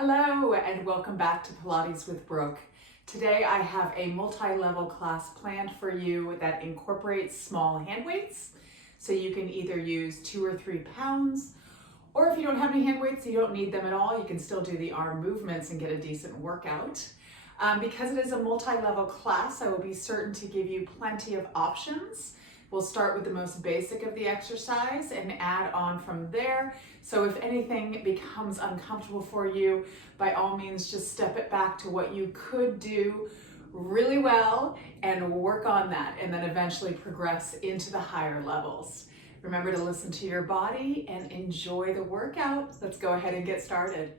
Hello and welcome back to Pilates with Brooke. Today I have a multi-level class planned for you that incorporates small hand weights. So you can either use 2 or 3 pounds, or if you don't have any hand weights, you don't need them at all. You can still do the arm movements and get a decent workout. Because it is a multi-level class, I will be certain to give you plenty of options. We'll start with the most basic of the exercise and add on from there. So if anything becomes uncomfortable for you, by all means, just step it back to what you could do really well and work on that, and then eventually progress into the higher levels. Remember to listen to your body and enjoy the workout. Let's go ahead and get started.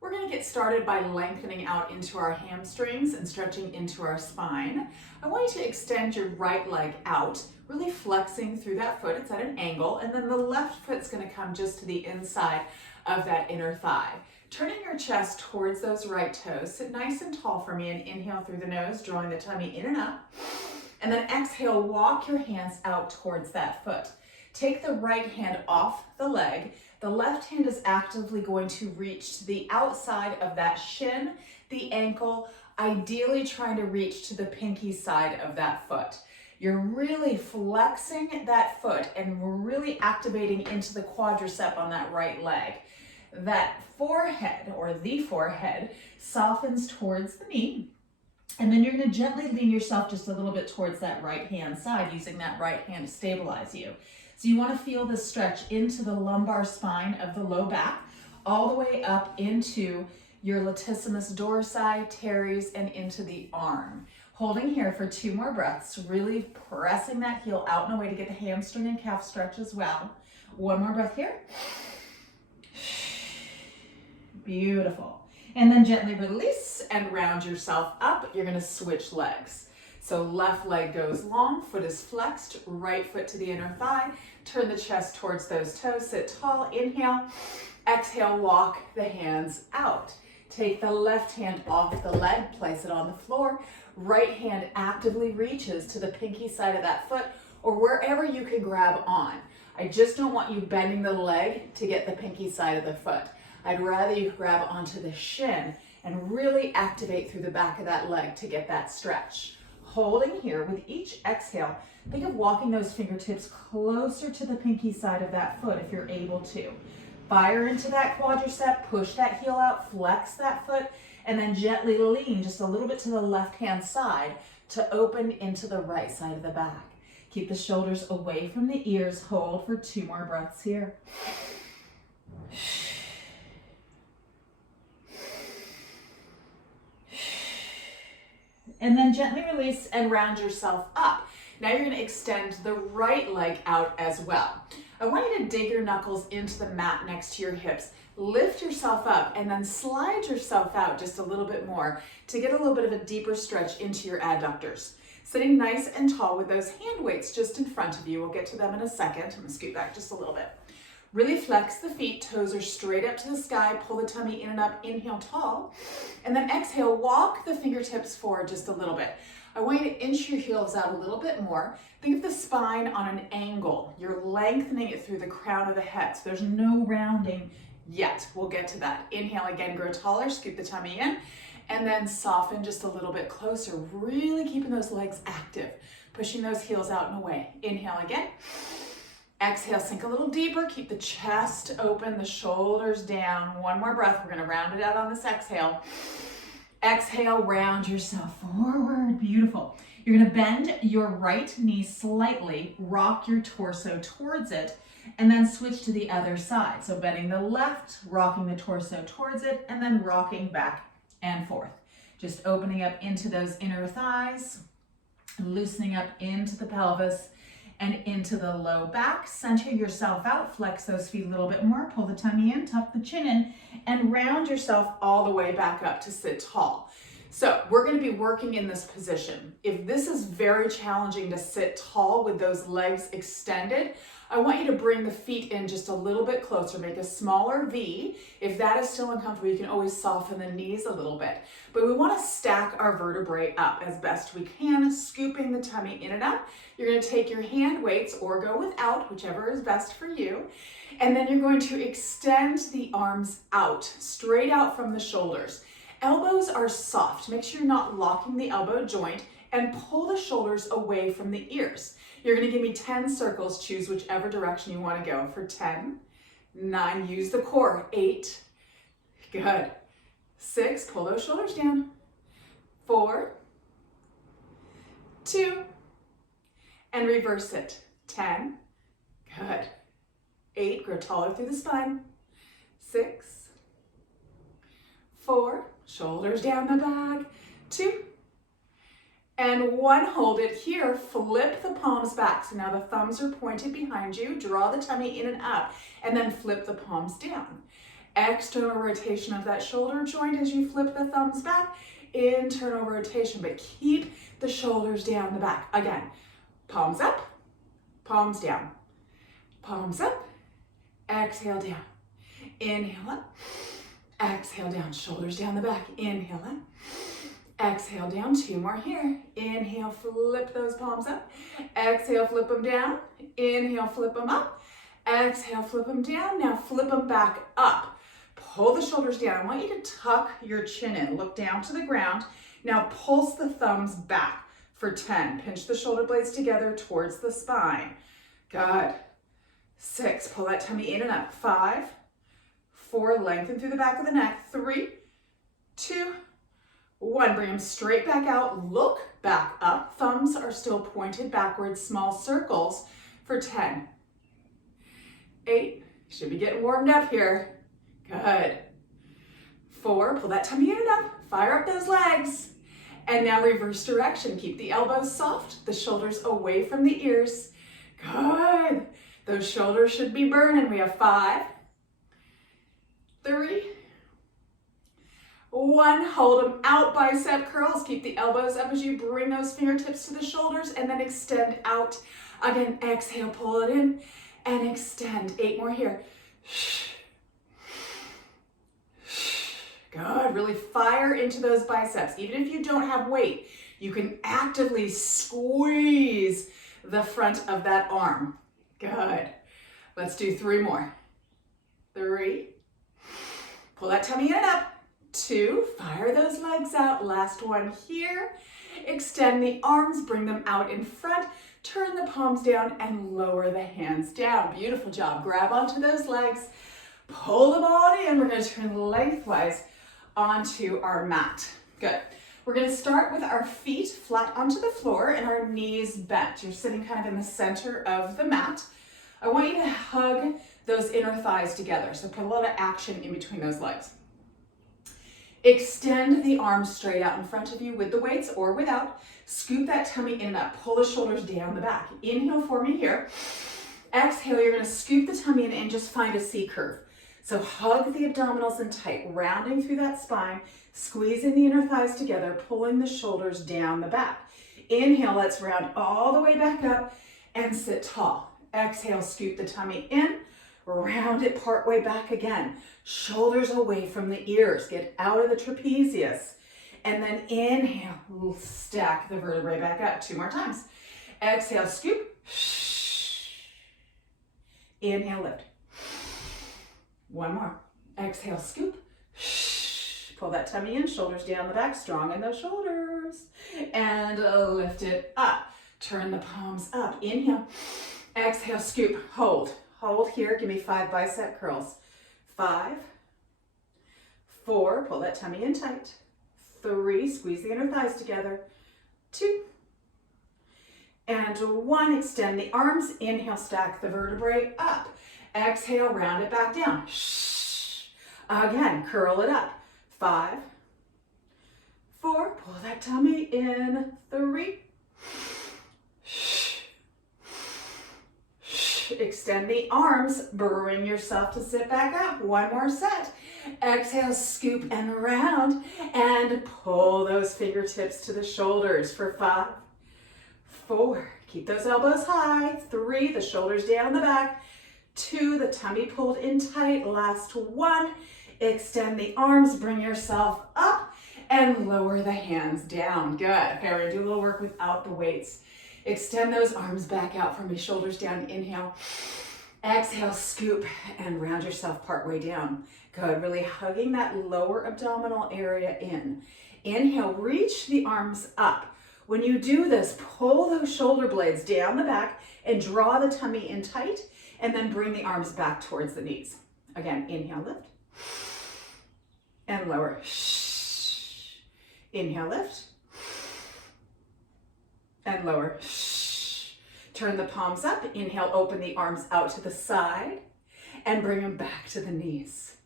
We're going to get started by lengthening out into our hamstrings and stretching into our spine. I want you to extend your right leg out, really flexing through that foot. It's at an angle, and then the left foot's going to come just to the inside of that inner thigh. Turning your chest towards those right toes. Sit nice and tall for me and inhale through the nose, drawing the tummy in and up. And then exhale, walk your hands out towards that foot. Take the right hand off the leg. The left hand is actively going to reach to the outside of that shin, the ankle, ideally trying to reach to the pinky side of that foot. You're really flexing that foot and we're really activating into the quadricep on that right leg. That forehead, or the forehead, softens towards the knee. And then you're going to gently lean yourself just a little bit towards that right hand side, using that right hand to stabilize you. So you want to feel the stretch into the lumbar spine of the low back, all the way up into your latissimus dorsi, teres, and into the arm. Holding here for 2 more breaths, really pressing that heel out and away to get the hamstring and calf stretch as well. 1 more breath here. Beautiful. And then gently release and round yourself up. You're going to switch legs. So left leg goes long, foot is flexed, right foot to the inner thigh. Turn the chest towards those toes, sit tall, inhale. Exhale, walk the hands out. Take the left hand off the leg, place it on the floor. Right hand actively reaches to the pinky side of that foot or wherever you can grab on. I just don't want you bending the leg to get the pinky side of the foot. I'd rather you grab onto the shin and really activate through the back of that leg to get that stretch. Holding here with each exhale, think of walking those fingertips closer to the pinky side of that foot if you're able to. Fire into that quadricep, push that heel out, flex that foot, and then gently lean just a little bit to the left-hand side to open into the right side of the back. Keep the shoulders away from the ears. Hold for 2 more breaths here. And then gently release and round yourself up. Now you're going to extend the right leg out as well. I want you to dig your knuckles into the mat next to your hips. Lift yourself up and then slide yourself out just a little bit more to get a little bit of a deeper stretch into your adductors. Sitting nice and tall with those hand weights just in front of you. We'll get to them in a second. I'm going to scoot back just a little bit. Really flex the feet, toes are straight up to the sky, pull the tummy in and up, inhale tall, and then exhale, walk the fingertips forward just a little bit. I want you to inch your heels out a little bit more. Think of the spine on an angle. You're lengthening it through the crown of the head, so there's no rounding yet. We'll get to that. Inhale again, grow taller, scoop the tummy in, and then soften just a little bit closer, really keeping those legs active, pushing those heels out and away. Inhale again. Exhale, sink a little deeper, keep the chest open, the shoulders down. 1 more breath, we're gonna round it out on this exhale. Exhale, round yourself forward, beautiful. You're gonna bend your right knee slightly, rock your torso towards it, and then switch to the other side. So bending the left, rocking the torso towards it, and then rocking back and forth. Just opening up into those inner thighs, loosening up into the pelvis, and into the low back. Center yourself out, flex those feet a little bit more, pull the tummy in, tuck the chin in, and round yourself all the way back up to sit tall. So we're going to be working in this position. If this is very challenging to sit tall with those legs extended, I want you to bring the feet in just a little bit closer, make a smaller V. If that is still uncomfortable, you can always soften the knees a little bit. But we want to stack our vertebrae up as best we can, scooping the tummy in and up. You're going to take your hand weights or go without, whichever is best for you. And then you're going to extend the arms out, straight out from the shoulders. Elbows are soft. Make sure you're not locking the elbow joint, and pull the shoulders away from the ears. You're going to give me 10 circles. Choose whichever direction you want to go for 10, 9, use the core, 8, good, 6, pull those shoulders down, 4, 2, and reverse it, 10, good, 8, grow taller through the spine, 6, 4, shoulders down the back, 2, and 1, hold it here, flip the palms back. So now the thumbs are pointed behind you, draw the tummy in and up, and then flip the palms down. External rotation of that shoulder joint as you flip the thumbs back, internal rotation, but keep the shoulders down the back. Again, palms up, palms down, palms up, exhale down, inhale up, exhale down, shoulders down the back, inhale up, exhale down, 2 more here. Inhale, flip those palms up. Exhale, flip them down. Inhale, flip them up. Exhale, flip them down. Now flip them back up. Pull the shoulders down. I want you to tuck your chin in. Look down to the ground. Now pulse the thumbs back for 10. Pinch the shoulder blades together towards the spine. Good. 6, pull that tummy in and up. 5, 4, lengthen through the back of the neck. 3, 2, 1, bring them straight back out, look back up. Thumbs are still pointed backwards, small circles for 10. 8, should be getting warmed up here. Good. 4, pull that tummy in and up, fire up those legs. And now reverse direction. Keep the elbows soft, the shoulders away from the ears. Good. Those shoulders should be burning. We have 5, 3, 1, hold them out, bicep curls. Keep the elbows up as you bring those fingertips to the shoulders and then extend out. Again, exhale, pull it in and extend. 8 more here. Good, really fire into those biceps. Even if you don't have weight, you can actively squeeze the front of that arm. Good. Let's do 3 more. 3, pull that tummy in and up. 2, fire those legs out. Last one here. Extend the arms, bring them out in front, turn the palms down and lower the hands down. Beautiful job. Grab onto those legs, pull the body in. We're going to turn lengthwise onto our mat. Good. We're going to start with our feet flat onto the floor and our knees bent. You're sitting kind of in the center of the mat. I want you to hug those inner thighs together. So put a lot of action in between those legs. Extend the arms straight out in front of you with the weights or without. Scoop that tummy in and up. Pull the shoulders down the back. Inhale for me here. Exhale, you're going to scoop the tummy in and just find a C curve. So hug the abdominals in tight, rounding through that spine, squeezing the inner thighs together, pulling the shoulders down the back. Inhale, let's round all the way back up and sit tall. Exhale, scoop the tummy in. Round it part way back again. Shoulders away from the ears. Get out of the trapezius. And then inhale, stack the vertebrae back up. 2 more times. Exhale, scoop. Inhale, lift. 1 more. Exhale, scoop. Pull that tummy in, shoulders down the back, strong in those shoulders. And lift it up. Turn the palms up. Inhale. Exhale, scoop. Hold. Hold here, give me 5 bicep curls. 5, 4, pull that tummy in tight. 3, squeeze the inner thighs together. 2, and 1, extend the arms. Inhale, stack the vertebrae up. Exhale, round it back down. Again, curl it up. 5, 4, pull that tummy in. 3, extend the arms, bring yourself to sit back up. 1 more set. Exhale, scoop and round, and pull those fingertips to the shoulders for 5, 4, keep those elbows high, 3, the shoulders down the back, 2, the tummy pulled in tight, last 1, extend the arms, bring yourself up, and lower the hands down. Good. Okay, we're gonna do a little work without the weights. Extend those arms back out from me, shoulders down, inhale. Exhale, scoop and round yourself partway down. Good, really hugging that lower abdominal area in. Inhale, reach the arms up. When you do this, pull those shoulder blades down the back and draw the tummy in tight, and then bring the arms back towards the knees. Again, inhale, lift, and lower. Inhale, lift, and lower. Turn the palms up. Inhale, open the arms out to the side and bring them back to the knees.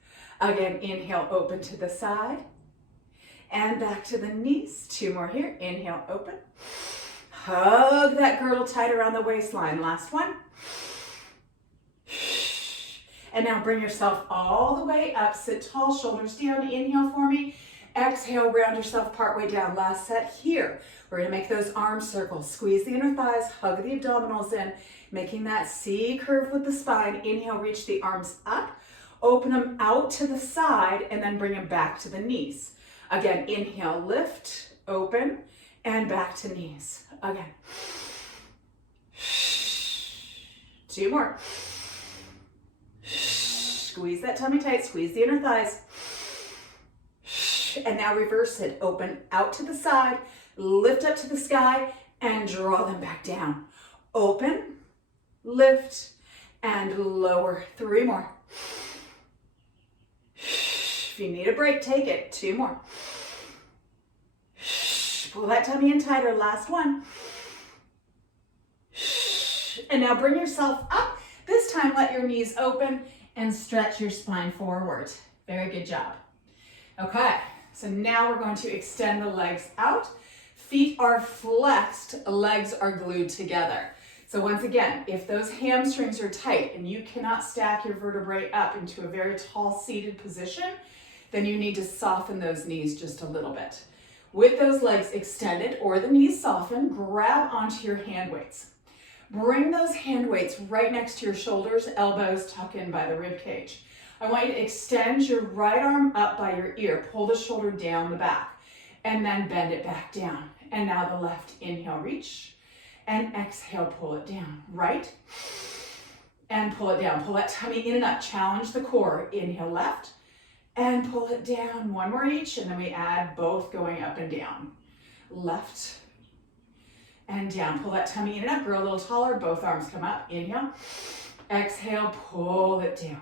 Again, inhale, open to the side and back to the knees. 2 more here. Inhale, open. Hug that girdle tight around the waistline. Last one. And now bring yourself all the way up. Sit tall, shoulders down. Inhale for me. Exhale, round yourself partway down. Last set here. We're gonna make those arm circles. Squeeze the inner thighs, hug the abdominals in, making that C curve with the spine. Inhale, reach the arms up, open them out to the side, and then bring them back to the knees. Again, inhale, lift, open, and back to knees. Again. 2 more. Squeeze that tummy tight, squeeze the inner thighs. And now reverse it. Open out to the side, lift up to the sky, and draw them back down. Open, lift, and lower. 3 more. If you need a break, take it. 2 more. Pull that tummy in tighter. Last one. And now bring yourself up. This time, let your knees open and stretch your spine forward. Very good job. Okay, so now we're going to extend the legs out. Feet are flexed, legs are glued together. So once again, if those hamstrings are tight and you cannot stack your vertebrae up into a very tall seated position, then you need to soften those knees just a little bit. With those legs extended or the knees softened, grab onto your hand weights. Bring those hand weights right next to your shoulders, elbows tuck in by the rib cage. I want you to extend your right arm up by your ear, pull the shoulder down the back, and then bend it back down. And now the left, inhale, reach, and exhale, pull it down. Right, and pull it down. Pull that tummy in and up, challenge the core. Inhale, left, and pull it down. 1 more each, and then we add both going up and down. Left, and down. Pull that tummy in and up, grow a little taller, both arms come up. Inhale, exhale, pull it down.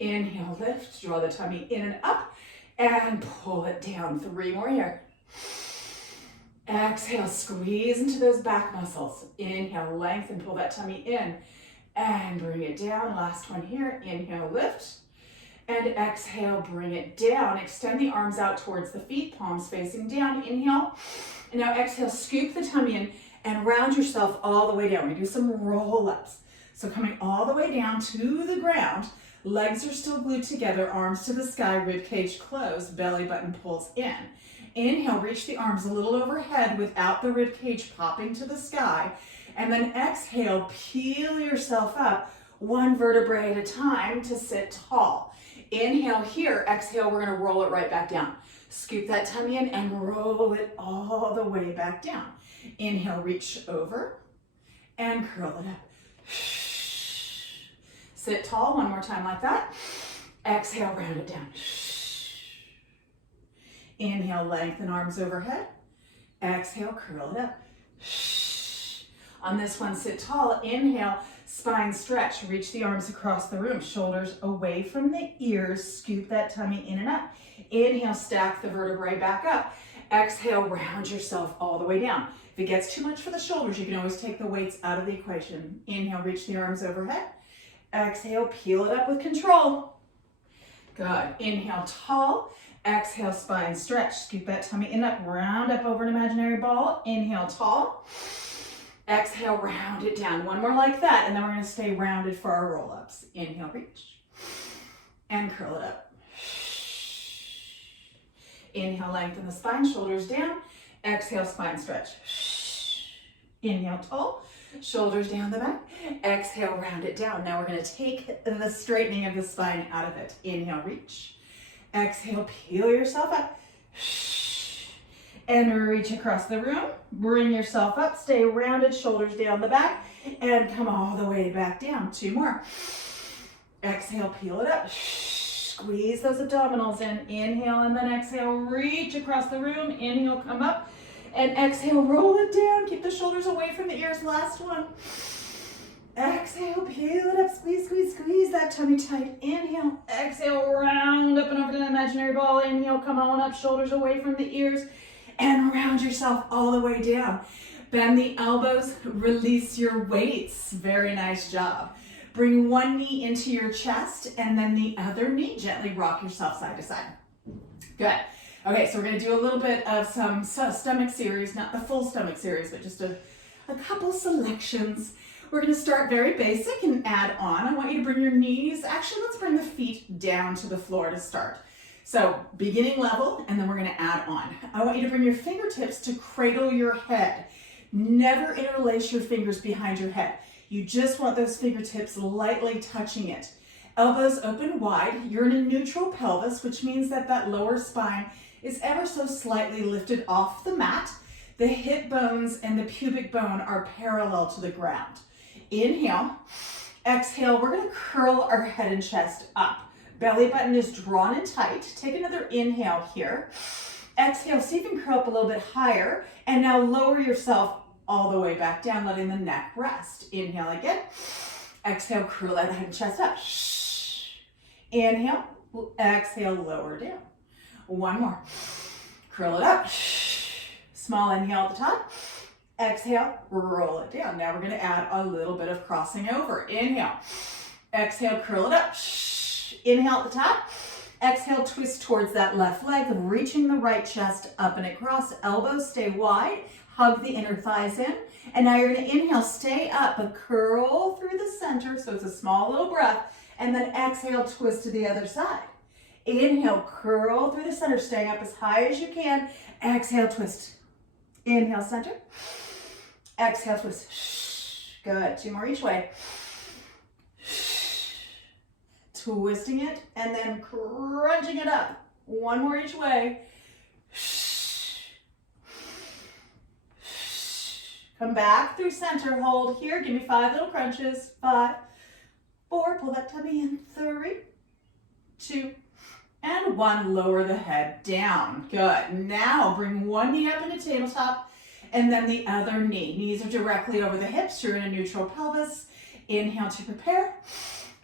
Inhale, lift, draw the tummy in and up, and pull it down. 3 more here. Exhale, squeeze into those back muscles. Inhale, lengthen, pull that tummy in, and bring it down. Last one here. Inhale, lift, and exhale, bring it down. Extend the arms out towards the feet, palms facing down. Inhale, and now exhale, scoop the tummy in and round yourself all the way down. We do some roll-ups. So coming all the way down to the ground, legs are still glued together, arms to the sky, rib cage closed, belly button pulls in. Inhale, reach the arms a little overhead without the rib cage popping to the sky. And then exhale, peel yourself up 1 vertebrae at a time to sit tall. Inhale here, exhale, we're gonna roll it right back down. Scoop that tummy in and roll it all the way back down. Inhale, reach over and curl it up. Sit tall, 1 more time like that. Exhale, round it down. Inhale, lengthen arms overhead. Exhale, curl it up. On this one, sit tall. Inhale, spine stretch. Reach the arms across the room. Shoulders away from the ears. Scoop that tummy in and up. Inhale, stack the vertebrae back up. Exhale, round yourself all the way down. If it gets too much for the shoulders, you can always take the weights out of the equation. Inhale, reach the arms overhead. Exhale, peel it up with control. Good. Inhale, tall. Exhale, spine stretch. Scoop that tummy in up, round up over an imaginary ball. Inhale, tall. Exhale, round it down. 1 more like that, and then we're going to stay rounded for our roll-ups. Inhale, reach, and curl it up. Inhale, lengthen the spine, shoulders down. Exhale, spine stretch. Inhale, tall, shoulders down the back. Exhale, round it down. Now we're going to take the straightening of the spine out of it. Inhale, reach. Exhale, peel yourself up. And reach across the room. Bring yourself up. Stay rounded, shoulders down the back. And come all the way back down. 2 more. Exhale, peel it up. Squeeze those abdominals in. Inhale and then exhale. Reach across the room. Inhale, come up. And exhale, roll it down. Keep the shoulders away from the ears. Last one. Exhale, peel it up. Squeeze, squeeze, squeeze that tummy tight. Inhale. Exhale, round up and over to the imaginary ball. Inhale, come on up. Shoulders away from the ears. And round yourself all the way down. Bend the elbows. Release your weights. Very nice job. Bring one knee into your chest and then the other knee. Gently rock yourself side to side. Good. Okay, so we're going to do a little bit of some stomach series, not the full stomach series, but just a couple selections. We're going to start very basic and add on. I want you to bring your knees, actually let's bring the feet down to the floor to start. So beginning level, and then we're going to add on. I want you to bring your fingertips to cradle your head. Never interlace your fingers behind your head. You just want those fingertips lightly touching it. Elbows open wide. You're in a neutral pelvis, which means that that lower spine is ever so slightly lifted off the mat. The hip bones and the pubic bone are parallel to the ground. Inhale. Exhale. We're going to curl our head and chest up. Belly button is drawn in tight. Take another inhale here. Exhale. See if you can curl up a little bit higher. And now lower yourself all the way back down, letting the neck rest. Inhale again. Exhale, curl that head and chest up. Inhale. Exhale, lower down. One more. Curl it up. Small inhale at the top. Exhale, roll it down. Now we're going to add a little bit of crossing over. Inhale. Exhale, curl it up. Inhale at the top. Exhale, twist towards that left leg, reaching the right chest up and across. Elbows stay wide. Hug the inner thighs in. And now you're going to inhale, stay up, but curl through the center. So it's a small little breath. And then exhale, twist to the other side. Inhale, curl through the center, staying up as high as you can. Exhale, twist. Inhale, center. Exhale, twist. Good. 2 more each way. Twisting it and then crunching it up. 1 more each way. Come back through center. Hold here. Give me 5 little crunches. 5, 4. Pull that tummy in. 3, 2, and 1. Lower the head down. Good. Now bring one knee up into tabletop and then the other knee. Knees are directly over the hips. You're in a neutral pelvis. Inhale to prepare.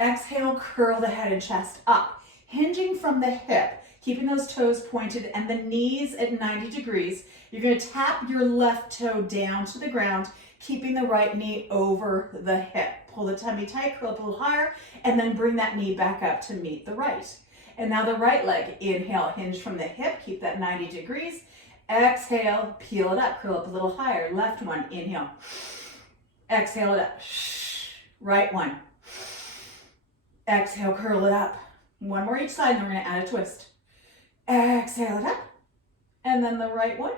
Exhale, curl the head and chest up. Hinging from the hip, keeping those toes pointed and the knees at 90 degrees. You're going to tap your left toe down to the ground, keeping the right knee over the hip. Pull the tummy tight, curl up a little higher, and then bring that knee back up to meet the right. And now the right leg. Inhale, hinge from the hip, keep that 90 degrees. Exhale, peel it up, curl up a little higher. Left one, inhale. Exhale it up. Right one. Exhale, curl it up. 1 more each side, and then we're going to add a twist. Exhale it up. And then the right one.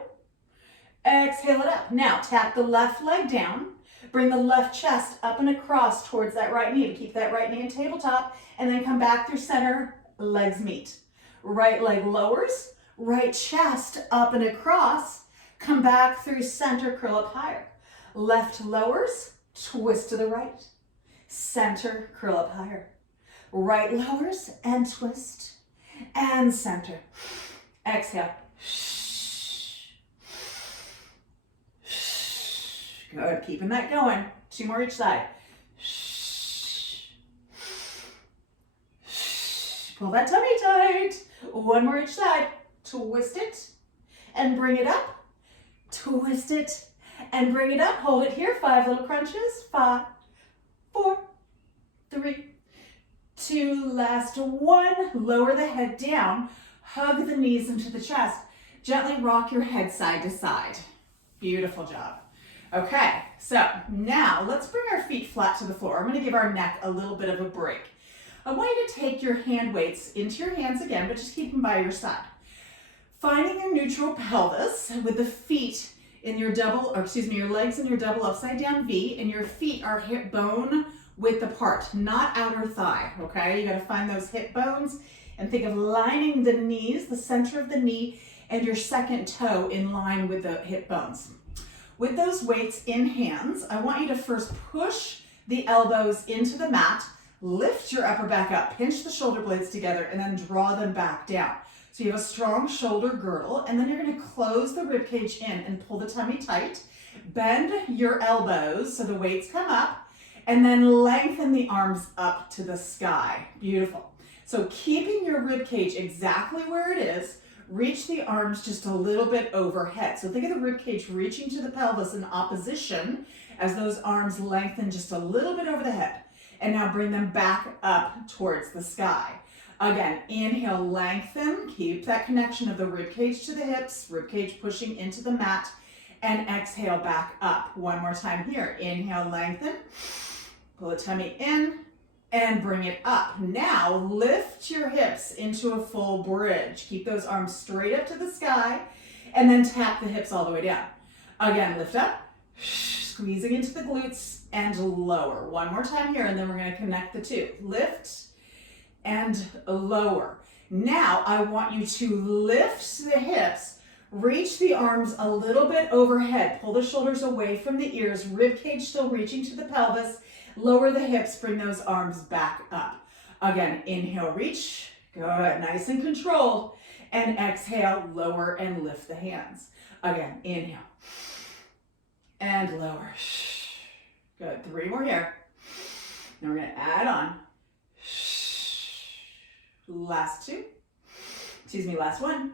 Exhale it up. Now tap the left leg down. Bring the left chest up and across towards that right knee. Keep that right knee in tabletop. And then come back through center. Legs meet. Right leg lowers. Right chest up and across. Come back through center. Curl up higher. Left lowers. Twist to the right. Center. Curl up higher. Right lowers and twist. And center. Exhale. Good, keeping that going. 2 more each side. Pull that tummy tight. 1 more each side. Twist it and bring it up. Twist it and bring it up. Hold it here. 5 little crunches. 5, 4, 3, 2, last 1. Lower the head down. Hug the knees into the chest. Gently rock your head side to side. Beautiful job. Okay, so now let's bring our feet flat to the floor. I'm going to give our neck a little bit of a break. I want you to take your hand weights into your hands again, but just keep them by your side. Finding your neutral pelvis with the feet in your your legs in your double upside down V, and your feet are hip bone width apart, not outer thigh, okay? You gotta find those hip bones and think of lining the knees, the center of the knee, and your second toe in line with the hip bones. With those weights in hands, I want you to first push the elbows into the mat, lift your upper back up, pinch the shoulder blades together, and then draw them back down. So you have a strong shoulder girdle, and then you're gonna close the rib cage in and pull the tummy tight. Bend your elbows so the weights come up, and then lengthen the arms up to the sky. Beautiful. So keeping your rib cage exactly where it is, reach the arms just a little bit overhead. So think of the rib cage reaching to the pelvis in opposition as those arms lengthen just a little bit over the head. And now bring them back up towards the sky. Again, inhale, lengthen, keep that connection of the rib cage to the hips, rib cage pushing into the mat, and exhale back up. One more time here. Inhale, lengthen, pull the tummy in, and bring it up. Now, lift your hips into a full bridge. Keep those arms straight up to the sky, and then tap the hips all the way down. Again, lift up, squeezing into the glutes, and lower. One more time here, and then we're gonna connect the two. Lift, and lower. Now I want you to lift the hips, reach the arms a little bit overhead, pull the shoulders away from the ears, rib cage still reaching to the pelvis, lower the hips, bring those arms back up. Again, inhale, reach, good, nice and controlled, and exhale, lower and lift the hands. Again, inhale, and lower, good, 3 more here. Now we're gonna add on. Last 2, last 1,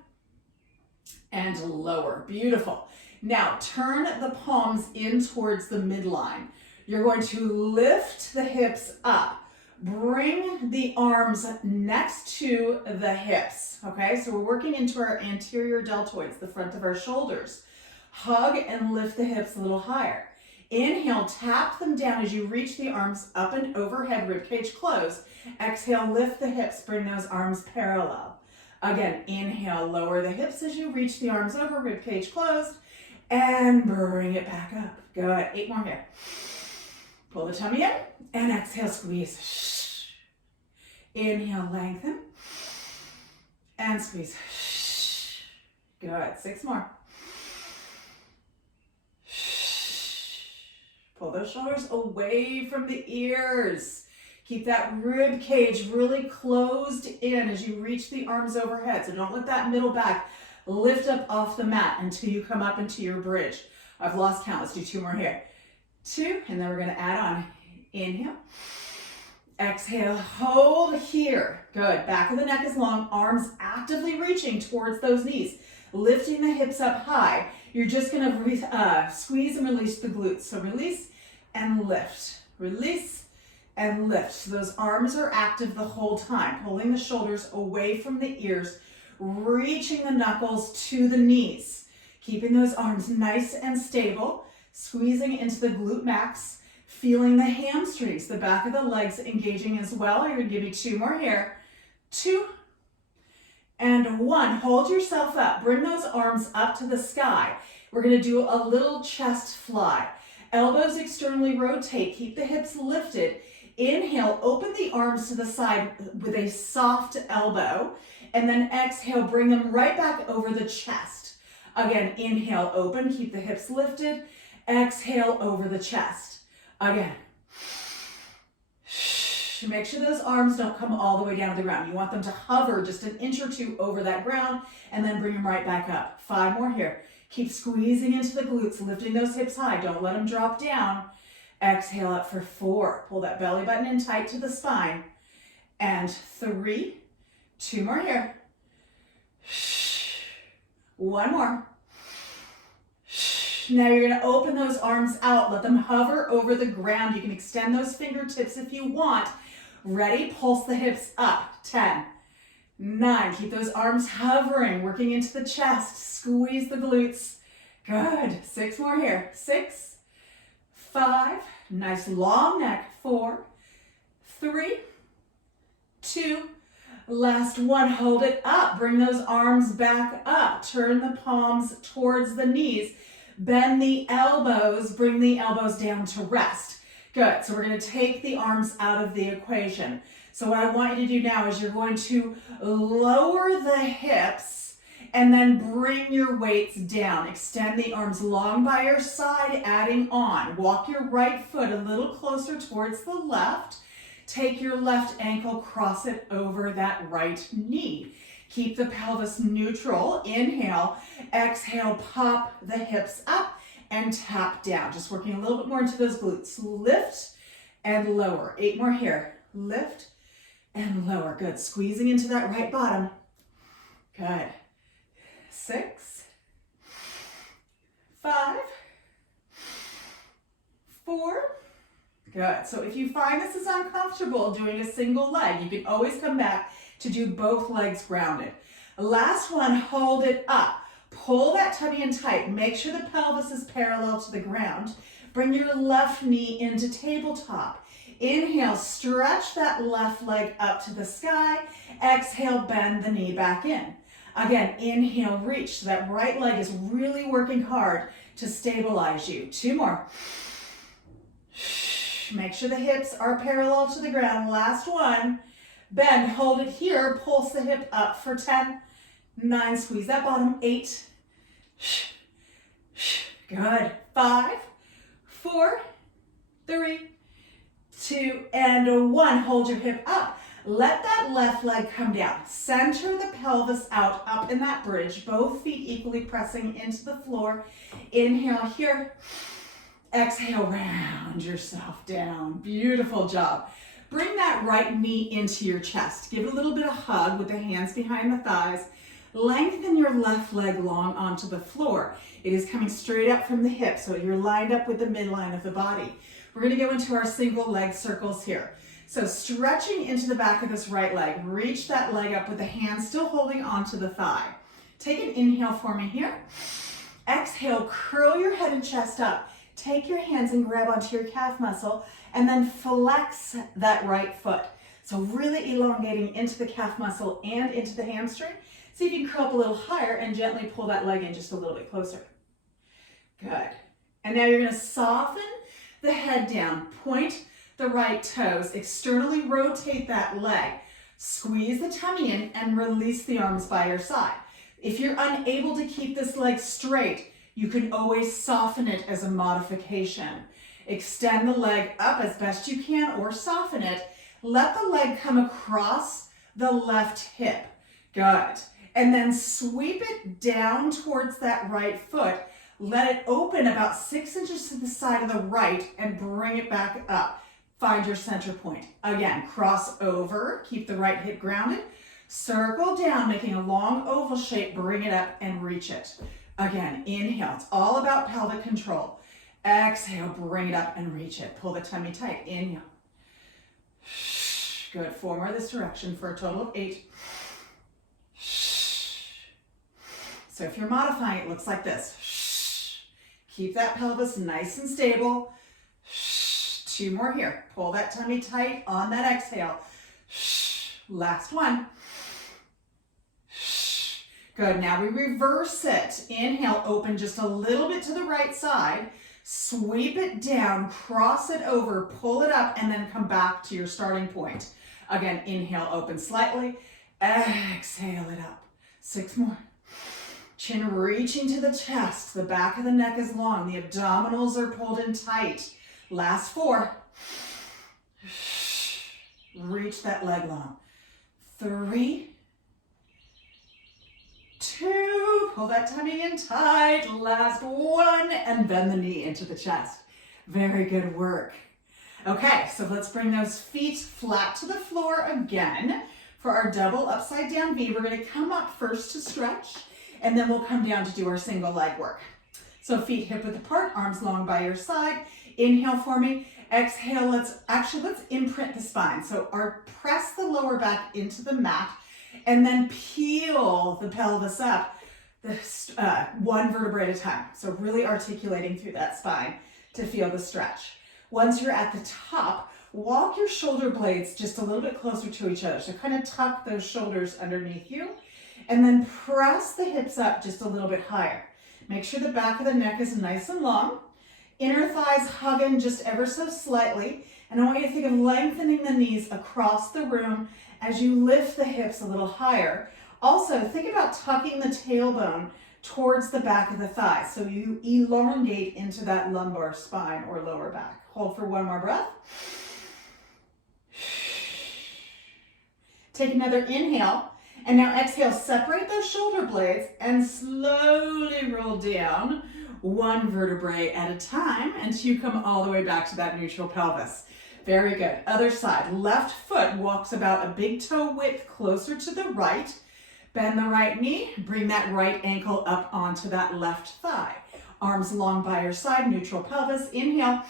and lower, beautiful. Now turn the palms in towards the midline. You're going to lift the hips up, bring the arms next to the hips, okay? So we're working into our anterior deltoids, the front of our shoulders. Hug and lift the hips a little higher. Inhale, tap them down as you reach the arms up and overhead, ribcage closed. Exhale, lift the hips, bring those arms parallel. Again, inhale, lower the hips as you reach the arms over, ribcage closed, and bring it back up. Good, 8 more here. Pull the tummy in, and exhale, squeeze. Inhale, lengthen, and squeeze. Good, 6 more. Pull those shoulders away from the ears. Keep that rib cage really closed in as you reach the arms overhead. So don't let that middle back lift up off the mat until you come up into your bridge. I've lost count. Let's do 2 more here. 2, and then we're going to add on. Inhale. Exhale. Hold here. Good. Back of the neck is long. Arms actively reaching towards those knees. Lifting the hips up high. You're just going to squeeze and release the glutes. So release and lift. Release and lift. So those arms are active the whole time. Pulling the shoulders away from the ears. Reaching the knuckles to the knees. Keeping those arms nice and stable. Squeezing into the glute max. Feeling the hamstrings, the back of the legs engaging as well. You're going to give me 2 more here. 2 and 1. Hold yourself up. Bring those arms up to the sky. We're going to do a little chest fly. Elbows externally rotate. Keep the hips lifted. Inhale, open the arms to the side with a soft elbow. And then exhale, bring them right back over the chest. Again, inhale, open. Keep the hips lifted. Exhale, over the chest. Again. Make sure those arms don't come all the way down to the ground. You want them to hover just an inch or 2 over that ground and then bring them right back up. 5 more here. Keep squeezing into the glutes, lifting those hips high. Don't let them drop down. Exhale up for 4. Pull that belly button in tight to the spine. And 3. 2 more here. 1 more. Now you're going to open those arms out. Let them hover over the ground. You can extend those fingertips if you want. Ready? Pulse the hips up. 10, 9. Keep those arms hovering, working into the chest. Squeeze the glutes. Good. 6 more here. 6, 5. Nice long neck. 4, 3, 2, last 1. Hold it up. Bring those arms back up. Turn the palms towards the knees. Bend the elbows. Bring the elbows down to rest. Good. So we're going to take the arms out of the equation. So what I want you to do now is you're going to lower the hips and then bring your weights down. Extend the arms long by your side, adding on. Walk your right foot a little closer towards the left. Take your left ankle, cross it over that right knee. Keep the pelvis neutral. Inhale, exhale, pop the hips up and tap down. Just working a little bit more into those glutes. Lift and lower. 8 more here. Lift and lower. Good. Squeezing into that right bottom. Good. 6, 5, 4. Good. So if you find this is uncomfortable doing a single leg, you can always come back to do both legs grounded. Last one, hold it up. Pull that tummy in tight. Make sure the pelvis is parallel to the ground. Bring your left knee into tabletop. Inhale, stretch that left leg up to the sky. Exhale, bend the knee back in. Again, inhale, reach. So that right leg is really working hard to stabilize you. 2 more. Make sure the hips are parallel to the ground. Last one. Bend, hold it here. Pulse the hip up for 10, 9, squeeze that bottom. 8. Good. 5, 4, 3, 2, and 1. Hold your hip up. Let that left leg come down. Center the pelvis out, up in that bridge. Both feet equally pressing into the floor. Inhale here. Exhale, round yourself down. Beautiful job. Bring that right knee into your chest. Give it a little bit of hug with the hands behind the thighs. Lengthen your left leg long onto the floor. It is coming straight up from the hip, so you're lined up with the midline of the body. We're going to go into our single leg circles here. So stretching into the back of this right leg. Reach that leg up with the hands still holding onto the thigh. Take an inhale for me here. Exhale, curl your head and chest up. Take your hands and grab onto your calf muscle and then flex that right foot. So really elongating into the calf muscle and into the hamstring. See if you can curl up a little higher and gently pull that leg in just a little bit closer. Good. And now you're going to soften the head down. Point the right toes. Externally rotate that leg. Squeeze the tummy in and release the arms by your side. If you're unable to keep this leg straight, you can always soften it as a modification. Extend the leg up as best you can or soften it. Let the leg come across the left hip. Good. And then sweep it down towards that right foot. Let it open about 6 inches to the side of the right and bring it back up. Find your center point. Again, cross over, keep the right hip grounded. Circle down, making a long oval shape, bring it up and reach it. Again, inhale. It's all about pelvic control. Exhale, bring it up and reach it. Pull the tummy tight. Inhale. Good. 4 more this direction for a total of 8. So if you're modifying, it looks like this. Keep that pelvis nice and stable. 2 more here. Pull that tummy tight on that exhale. Last one. Good. Now we reverse it. Inhale, open just a little bit to the right side. Sweep it down, cross it over, pull it up, and then come back to your starting point. Again, inhale, open slightly. Exhale it up. 6 more. Chin reaching to the chest. The back of the neck is long. The abdominals are pulled in tight. Last 4. Reach that leg long. 3, 2, pull that tummy in tight. Last 1, and bend the knee into the chest. Very good work. Okay, so let's bring those feet flat to the floor again. For our double upside down V, we're going to come up first to stretch, and then we'll come down to do our single leg work. So feet hip width apart, arms long by your side. Inhale for me. Exhale, let's imprint the spine. So press the lower back into the mat and then peel the pelvis up, one vertebrae at a time. So really articulating through that spine to feel the stretch. Once you're at the top, walk your shoulder blades just a little bit closer to each other. So kind of tuck those shoulders underneath you, and then press the hips up just a little bit higher. Make sure the back of the neck is nice and long. Inner thighs hug in just ever so slightly. And I want you to think of lengthening the knees across the room as you lift the hips a little higher. Also, think about tucking the tailbone towards the back of the thigh. So you elongate into that lumbar spine or lower back. Hold for one more breath. Take another inhale. And now exhale, separate those shoulder blades and slowly roll down one vertebrae at a time until you come all the way back to that neutral pelvis. Very good. Other side. Left foot walks about a big toe width closer to the right. Bend the right knee. Bring that right ankle up onto that left thigh. Arms long by your side, neutral pelvis. Inhale.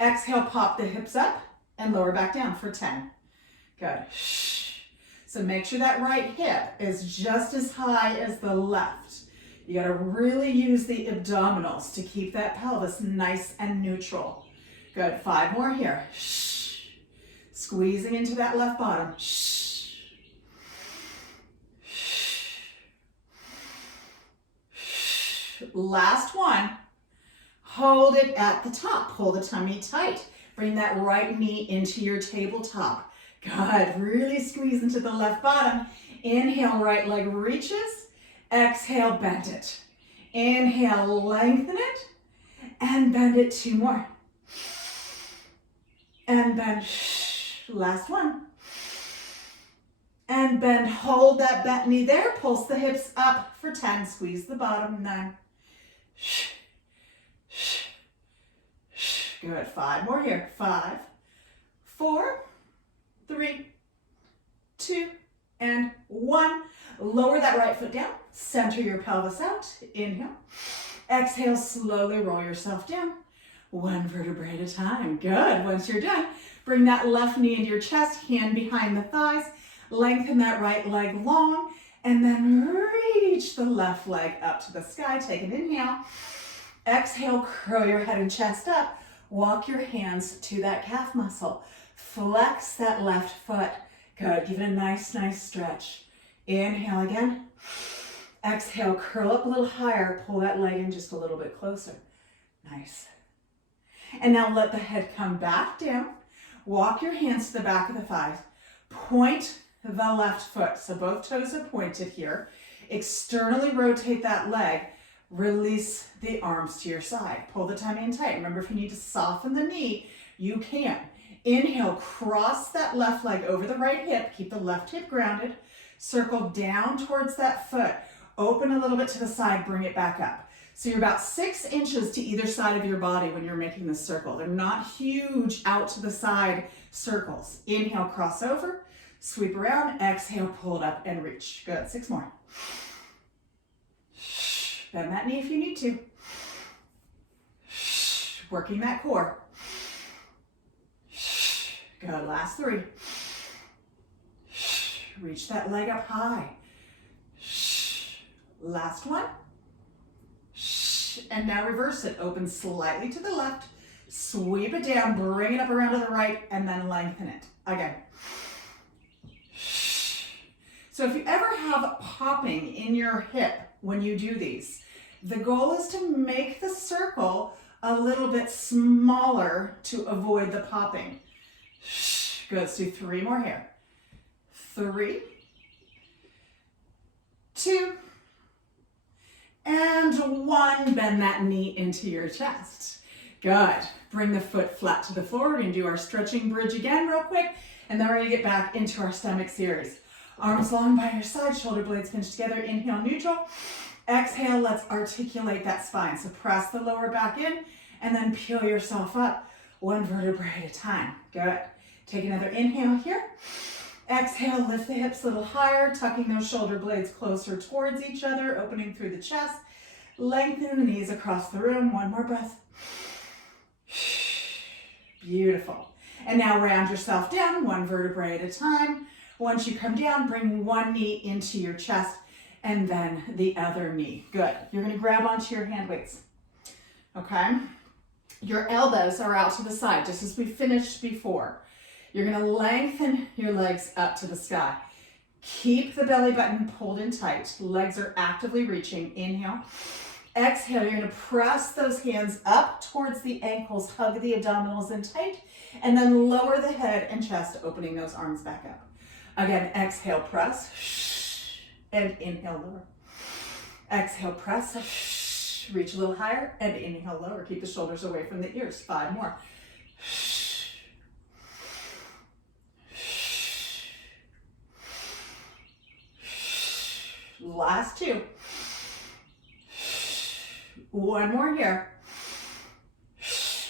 Exhale, pop the hips up and lower back down for 10. Good. So make sure that right hip is just as high as the left. You got to really use the abdominals to keep that pelvis nice and neutral. Good. 5 more here. Squeezing into that left bottom. Last one. Hold it at the top. Pull the tummy tight. Bring that right knee into your tabletop. Good. Really squeeze into the left bottom. Inhale, right leg reaches. Exhale, bend it. Inhale, lengthen it. And bend it 2 more. And bend. Last one. And bend. Hold that bent knee there. Pulse the hips up for 10. Squeeze the bottom. 9. Good. 5 more here. 5, 4, 3, 2, and 1. Lower that right foot down. Center your pelvis out. Inhale. Exhale, slowly roll yourself down. 1 vertebrae at a time. Good. Once you're done, bring that left knee into your chest, hand behind the thighs. Lengthen that right leg long, and then reach the left leg up to the sky. Take an inhale. Exhale, curl your head and chest up. Walk your hands to that calf muscle. Flex that left foot. Good. Give it a nice stretch. Inhale again. Exhale, curl up a little higher. Pull that leg in just a little bit closer. Nice. And now let the head come back down. Walk your hands to the back of the thighs. Point the left foot. So both toes are pointed here. Externally rotate that leg. Release the arms to your side. Pull the tummy in tight. Remember, if you need to soften the knee, you can. Inhale, cross that left leg over the right hip. Keep the left hip grounded. Circle down towards that foot. Open a little bit to the side, bring it back up. So you're about 6 inches to either side of your body when you're making this circle. They're not huge out to the side circles. Inhale, cross over, sweep around, exhale, pull it up and reach. Good. 6 more. Bend that knee if you need to. Working that core. Good. Last 3. Reach that leg up high. Last one. And now reverse it. Open slightly to the left. Sweep it down. Bring it up around to the right. And then lengthen it. Again. So if you ever have popping in your hip when you do these, the goal is to make the circle a little bit smaller to avoid the popping. Good. Let's do 3 more here. 3, 2, and 1. Bend that knee into your chest. Good. Bring the foot flat to the floor. We're going to do our stretching bridge again real quick, and then we're going to get back into our stomach series. Arms long by your side, shoulder blades pinched together. Inhale, neutral. Exhale, let's articulate that spine. So press the lower back in, and then peel yourself up 1 vertebrae at a time. Good. Take another inhale here. Exhale, lift the hips a little higher, tucking those shoulder blades closer towards each other, opening through the chest. Lengthen the knees across the room. 1 more breath. Beautiful. And now round yourself down 1 vertebrae at a time. Once you come down, bring 1 knee into your chest and then the other knee. Good. You're going to grab onto your hand weights. Okay? Your elbows are out to the side, just as we finished before. You're gonna lengthen your legs up to the sky. Keep the belly button pulled in tight. Legs are actively reaching. Inhale. Exhale, you're gonna press those hands up towards the ankles, hug the abdominals in tight, and then lower the head and chest, opening those arms back up. Again, exhale, press, and inhale, lower. Exhale, press, reach a little higher, and inhale, lower. Keep the shoulders away from the ears. 5 more. Last 2. 1 more here.